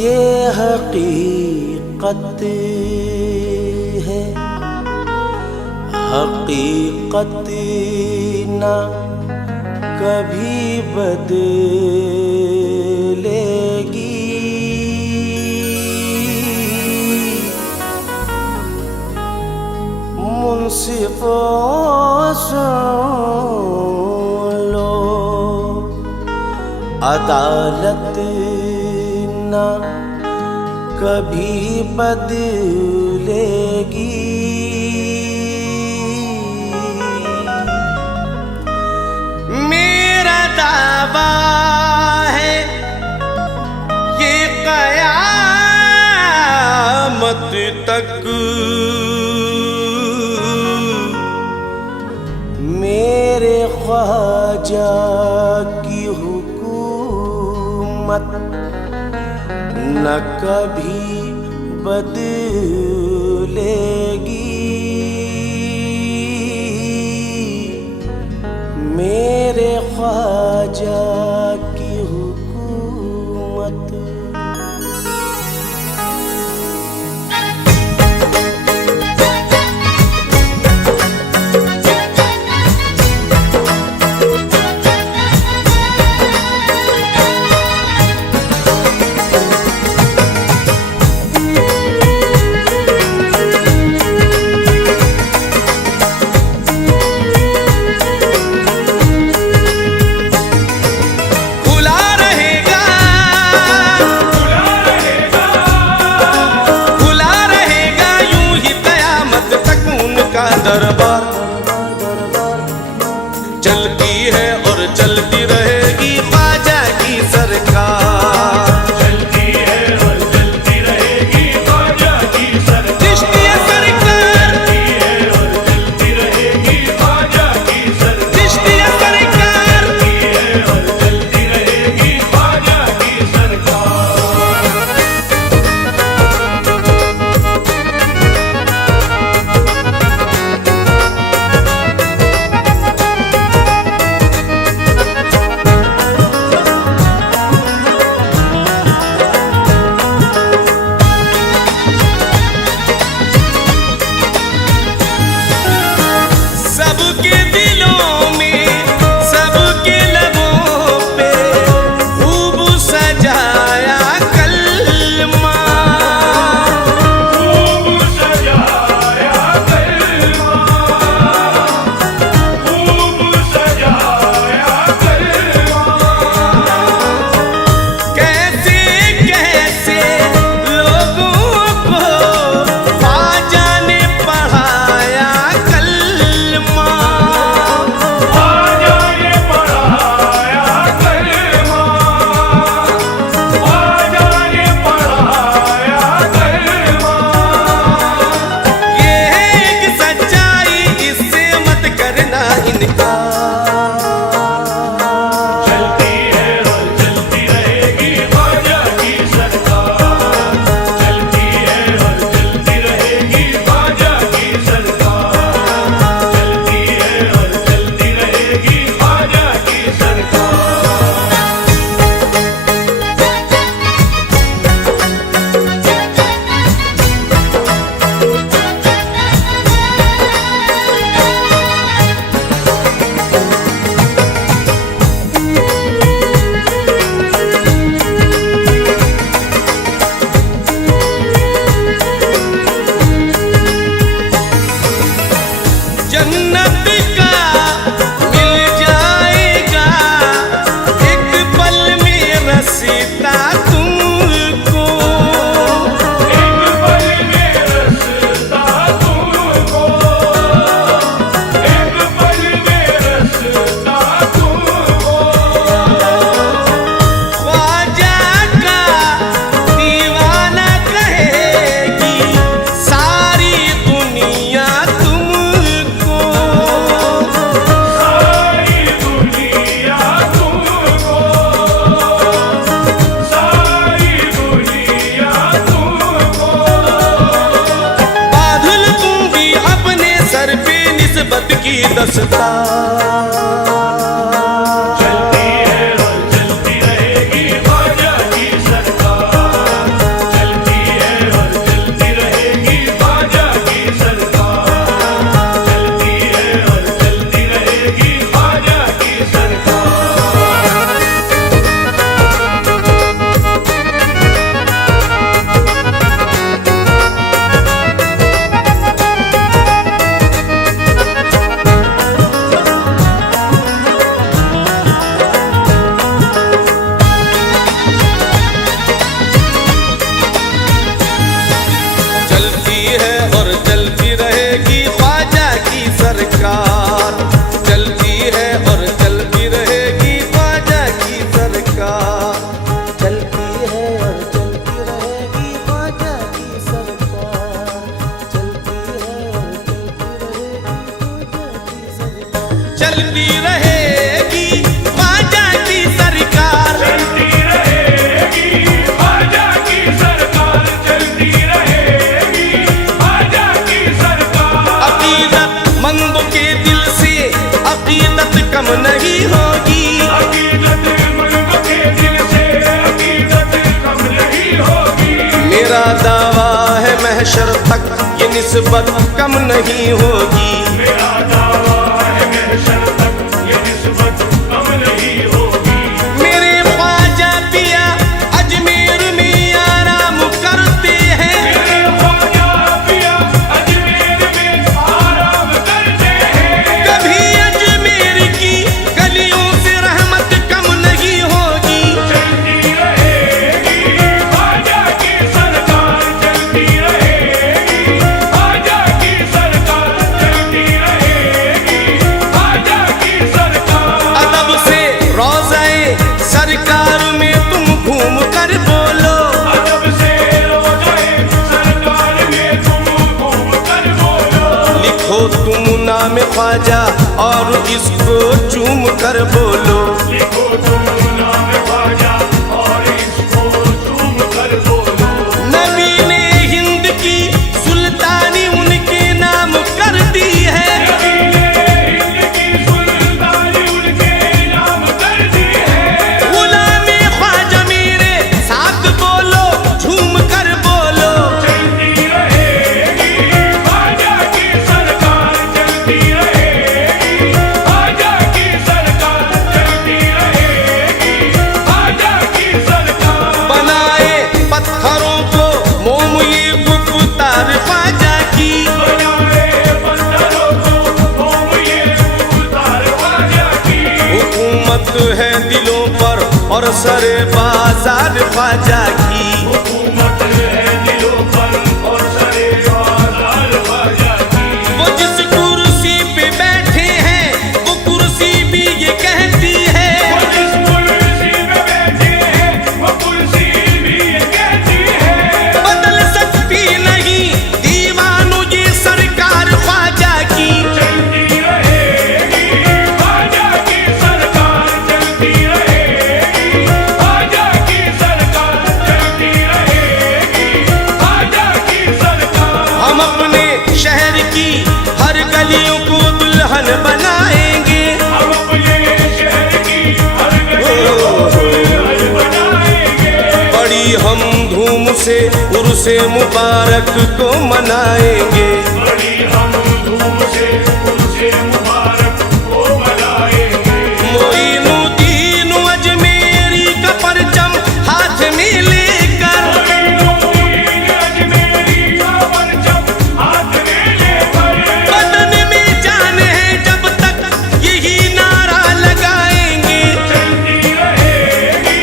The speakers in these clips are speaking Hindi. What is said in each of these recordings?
ये हकीकत है, हकीकत ना कभी बदलेगी। मुंसिफों सुन लो, अदालत ना कभी बदलेगी। मेरा दावा है ये क़यामत तक मेरे ख्वाजा की हुकूमत न कभी बदलेगी। मेरे ख्वाजा की हुकूमत। दरबार चलती है और चलती रहेगी ख्वाजा की सरकार। चलती है और चलती रहेगी ख्वाजा की सरकार। चिश्तिया सरकार चलती है और चलती रहेगी ख्वाजा की सरकार। चिश्तिया सरकार चलती है और चलती रहेगी ख्वाजा की सरकार। की दस्तार। चलती है और चलती रहेगी ख्वाजा की सरकार। चलती है और चलती रहेगी ख्वाजा की सरकार। चलती है और चलती रहेगी ख्वाजा की सरकार। चलती है और चलती रहेगी ख्वाजा की सरकार। चलती है और चलती रहेगी ख्वाजा की सरकार। चलती है और चलती रहेगी ख्वाजा की सरकार। चलती है और चलती रहेगी ख्वाजा की सरकार। चलती रहेगी ख्वाजा की सरकार। चलती रहेगी ख्वाजा की सरकार। अकीदत मंदों के दिल से अकीदत कम नहीं होगी। अकीदत मंदों के दिल से अकीदत कम नहीं होगी। मेरा दावा है महशर तक ये निस्बत कम नहीं होगी। मेरा दावा है महशर तक ये निस्बत कम नहीं होगी। मेरे ख्वाजा पिया अजमेर में आराम करते हैं। मेरे ख्वाजा पिया अजमेर में आराम करते हैं। कभी अजमेर की गलियों से रहमत कम नहीं होगी। चलती रहेगी ख्वाजा की सरकार। चलती रहेगी ख्वाजा की सरकार। चलती रहेगी ख्वाजा की सरकार। अदब से रोज़ाए सरकार में तुम घूम कर बोलो। अदब से रोज़ाए सरकार में तुम घूम कर बोलो। लिखो तुम नाम ख्वाजा और इसको चूम कर बोलो। लिखो तुम नाम ख्वाजा और इसको चूम कर बोलो। नबी ने हिंद की सुल्तानी उनके नाम कर दी है। नबी ने हिंद की सुल्तानी उनके नाम कर दी है। गुलामी ख्वाजा मेरे साथ बोलो, झूम कर बोलो। चलती रहेगी ख्वाजा की सरकार। चलती रहेगी ख्वाजा की सरकार। चलती रहेगी ख्वाजा की सरकार। बनाए पत्थरों को मोम ये गुफ्तार ख्वाजा की। बनाए पत्थरों को मोम ये गुफ्तार ख्वाजा की। हुकूमत है दिलों पर और सरे बाजार ख्वाजा की। हुकूमत है दिलों पर और सरे बाजार ख्वाजा की। वो जिस कुर्सी पे बैठे हैं वो कुर्सी भी ये कहती है। वो जिस कुर्सी पे बैठे हैं वो कुर्सी भी ये कहती है। बदल सकती नहीं दीवानों ये सरकार ख्वाजा की। चलती रहेगी ख्वाजा की सरकार। चलती रहेगी ख्वाजा की सरकार। चलती रहेगी ख्वाजा की सरकार। हम अपने शहर की हर गलियों को दुल्हन बनाएंगे। हम अपने शहर की हर गलियों को दुल्हन बनाएंगे। बड़ी हम धूम से उर्से मुबारक को मनाएंगे। बड़ी हम धूम से उनसे मुबारक को मनाएंगे। मोइनुद्दीन अजमेरी का परचम हाथ में लेकर मोइनुद्दीन अजमेरी का परचम हाथ में लेकर। बदन में जान है जब तक यही नारा लगाएंगे। चलती रहेगी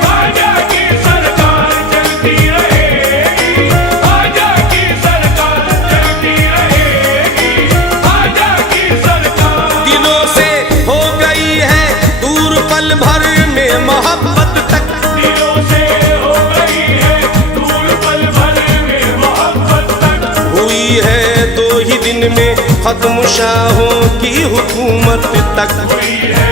ख्वाजा की सरकार। चलती रहेगी ख्वाजा की सरकार। चलती रहेगी ख्वाजा की सरकार। दिलों से हो गई है दूर पल भर में मोहब्बत तक। दिलों से हो गई है दूर पल भर में मोहब्बत तक। हुई है 2 ही दिन में खत्म शाहों की हुकूमत तक। हुई है